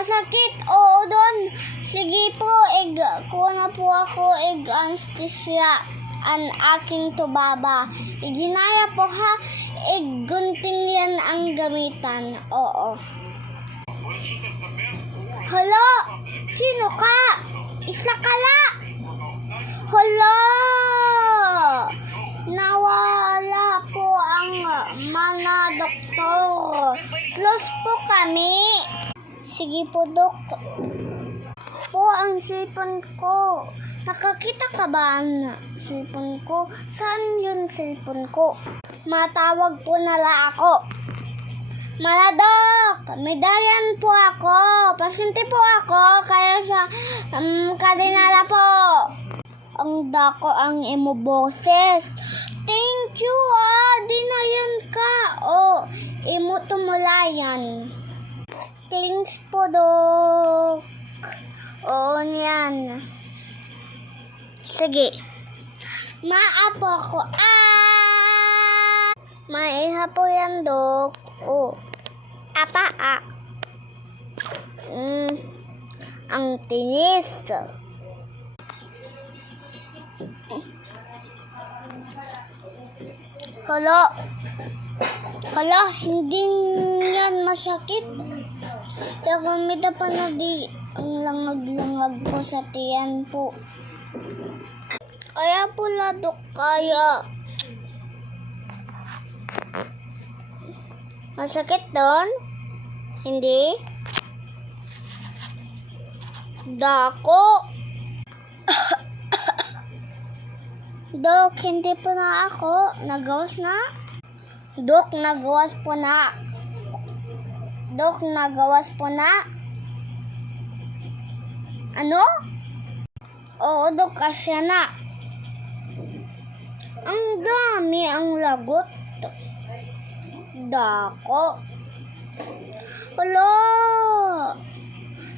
Masakit? Oo, doon. Sige po, kuna po ako, anesthesia ang aking tubaba. Iginaya po ha, gunting yan ang gamitan. Oo. Hala, sino ka? Isa kala. Hala, nawala po ang mga doktor. Close po kami. Sige po, Dok. Po ang cellphone ko. Nakakita ka ba ang cellphone ko? Saan yung cellphone ko? Matawag po nala ako. Maladok, medayan po ako. Pasyente po ako. Kaya sa kadinala po. Ang dako ang imo boses. Thank you dinayan ka. Imo tumulayan. Thanks po, Dok. Oo, yan. Sige. Maapo ako. Maiha po yan, Dok. Apa, ang tinis. Hala, hindi yan masakit. Nakamita pa na di ang langag-langag po sa tiyan po. Kaya po na, Dok, kaya. Masakit doon? Hindi? Dako. Dok, hindi po na ako. Nagawas na? Dok, nagawas po na. Dok, nagawas po na. Ano? Oo, Dok, kasya na. Ang dami ang lagot. Dako. Hala.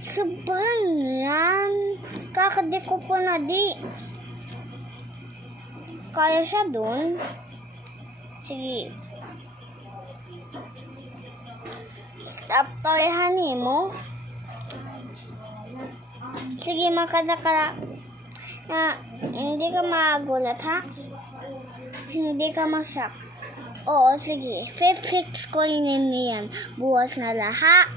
Sobrang yan. Kakadiko po na di. Kaya siya dun. Sige. Stop toyhan mo. Sige, makadakala. Hindi ka magulat, ha? Hindi ka masyak. Oo, sige. Fix ko rin yan. Buwas na lahat.